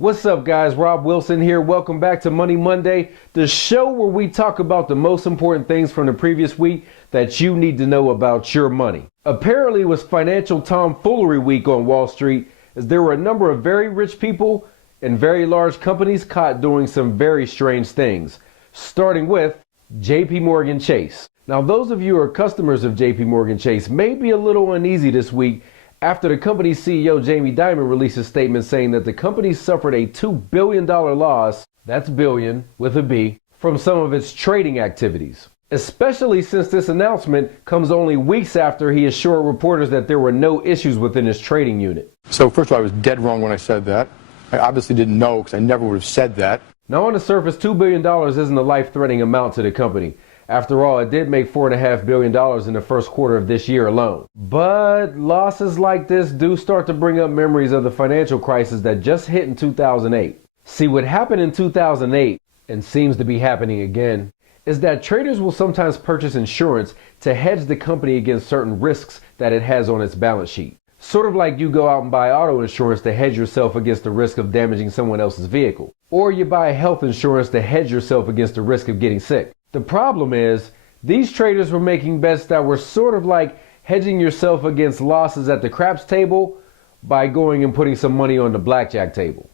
What's up, guys? Rob Wilson here. Welcome back to Money Monday, the show where we talk about the most important things from the previous week that you need to know about your money. Apparently, it was financial tomfoolery week on Wall Street, as there were a number of very rich people and very large companies caught doing some very strange things, starting with JP Morgan Chase. Now, those of you who are customers of JP Morgan Chase may be a little uneasy this week after the company's CEO Jamie Dimon released a statement saying that the company suffered a $2 billion loss, that's billion with a B, from some of its trading activities. Especially since this announcement comes only weeks after he assured reporters that there were no issues within his trading unit. So first of all, I was dead wrong when I said that. I obviously didn't know because I never would have said that. Now, on the surface, $2 billion isn't a life-threatening amount to the company. After all, it did make $4.5 billion in the first quarter of this year alone. But losses like this do start to bring up memories of the financial crisis that just hit in 2008. See, what happened in 2008, and seems to be happening again, is that traders will sometimes purchase insurance to hedge the company against certain risks that it has on its balance sheet. Sort of like you go out and buy auto insurance to hedge yourself against the risk of damaging someone else's vehicle. Or you buy health insurance to hedge yourself against the risk of getting sick. The problem is, these traders were making bets that were sort of like hedging yourself against losses at the craps table by going and putting some money on the blackjack table.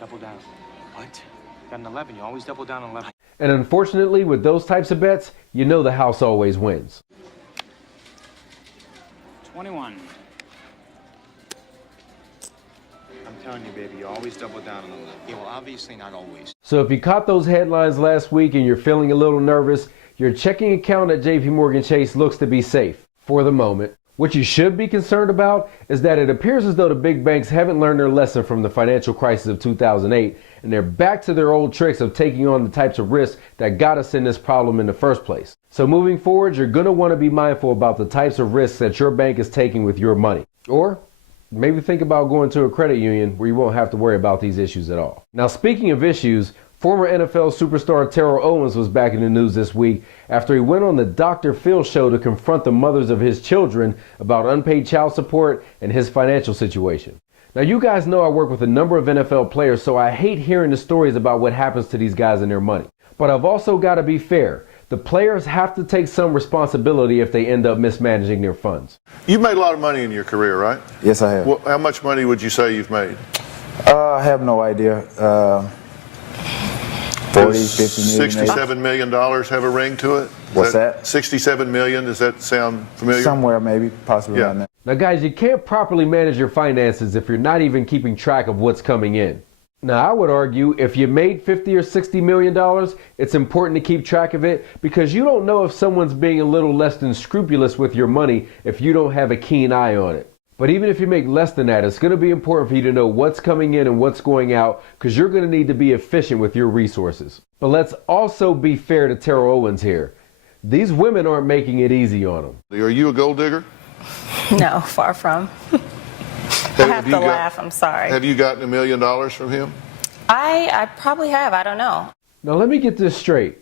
Double down. What? Got an 11. You always double down on 11. And unfortunately, with those types of bets, you know the house always wins. 21. I'm telling you, baby, you always double down on 11. Yeah, well, obviously not always. So if you caught those headlines last week and you're feeling a little nervous, your checking account at JP Morgan Chase looks to be safe for the moment. What you should be concerned about is that it appears as though the big banks haven't learned their lesson from the financial crisis of 2008, and they're back to their old tricks of taking on the types of risks that got us in this problem in the first place. So moving forward, you're going to want to be mindful about the types of risks that your bank is taking with your money. Or maybe think about going to a credit union where you won't have to worry about these issues at all. Now, speaking of issues, former NFL superstar Terrell Owens was back in the news this week after he went on the Dr. Phil show to confront the mothers of his children about unpaid child support and his financial situation. Now, you guys know I work with a number of NFL players, so I hate hearing the stories about what happens to these guys and their money. But I've also got to be fair. The players have to take some responsibility if they end up mismanaging their funds. You've made a lot of money in your career, right? Yes, I have. Well, how much money would you say you've made? I have no idea. 40, 50 million. $67 million have a ring to it? What's that? 67 million, does that sound familiar? Somewhere maybe, possibly around there. Now, guys, you can't properly manage your finances if you're not even keeping track of what's coming in. Now, I would argue if you made $50 or $60 million, it's important to keep track of it because you don't know if someone's being a little less than scrupulous with your money if you don't have a keen eye on it. But even if you make less than that, it's going to be important for you to know what's coming in and what's going out because you're going to need to be efficient with your resources. But let's also be fair to Terrell Owens here. These women aren't making it easy on him. Are you a gold digger? No, far from. I have to laugh, I'm sorry. Have you gotten $1 million from him? I probably have, I don't know. Now let me get this straight.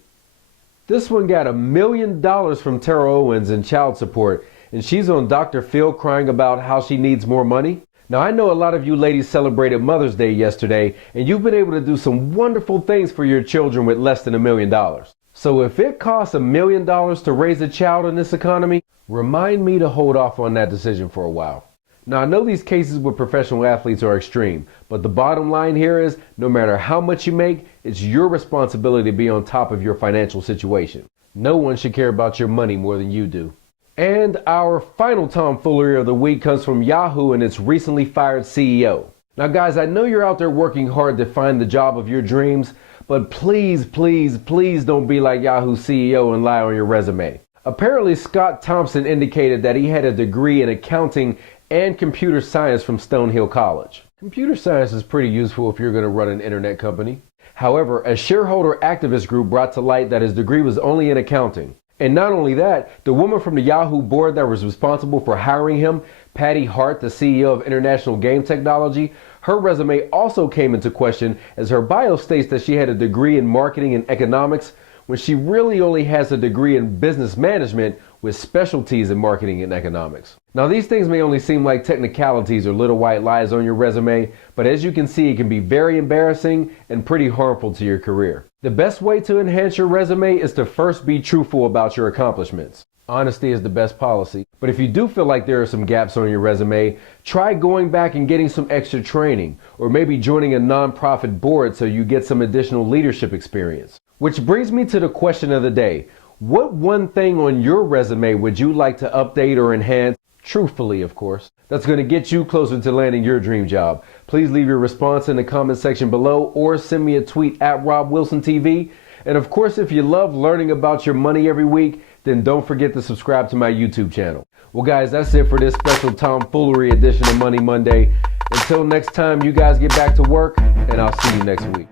This one got $1 million from Terrell Owens in child support, and she's on Dr. Phil crying about how she needs more money. Now I know a lot of you ladies celebrated Mother's Day yesterday, and you've been able to do some wonderful things for your children with less than $1 million. So if it costs $1 million to raise a child in this economy, remind me to hold off on that decision for a while. Now, I know these cases with professional athletes are extreme, but the bottom line here is no matter how much you make, it's your responsibility to be on top of your financial situation. No one should care about your money more than you do. And our final tomfoolery of the week comes from Yahoo and its recently fired CEO. Now, guys, I know you're out there working hard to find the job of your dreams, but please, please, please don't be like Yahoo CEO and lie on your resume. Apparently, Scott Thompson indicated that he had a degree in accounting and computer science from Stonehill College. Computer science is pretty useful if you're going to run an internet company. However, a shareholder activist group brought to light that his degree was only in accounting. And not only that, the woman from the Yahoo board that was responsible for hiring him, Patty Hart, the CEO of International Game Technology, her resume also came into question as her bio states that she had a degree in marketing and economics when she really only has a degree in business management with specialties in marketing and economics. Now, these things may only seem like technicalities or little white lies on your resume, but as you can see, it can be very embarrassing and pretty harmful to your career. The best way to enhance your resume is to first be truthful about your accomplishments. Honesty is the best policy. But if you do feel like there are some gaps on your resume, try going back and getting some extra training, or maybe joining a nonprofit board so you get some additional leadership experience. Which brings me to the question of the day. What one thing on your resume would you like to update or enhance, truthfully of course, that's going to get you closer to landing your dream job? Please leave your response in the comment section below or send me a tweet at RobWilsonTV. And of course, if you love learning about your money every week, then don't forget to subscribe to my YouTube channel. Well guys, that's it for this special tomfoolery edition of Money Monday. Until next time, you guys get back to work, and I'll see you next week.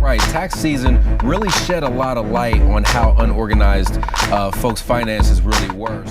Right, tax season really shed a lot of light on how unorganized folks' finances really were.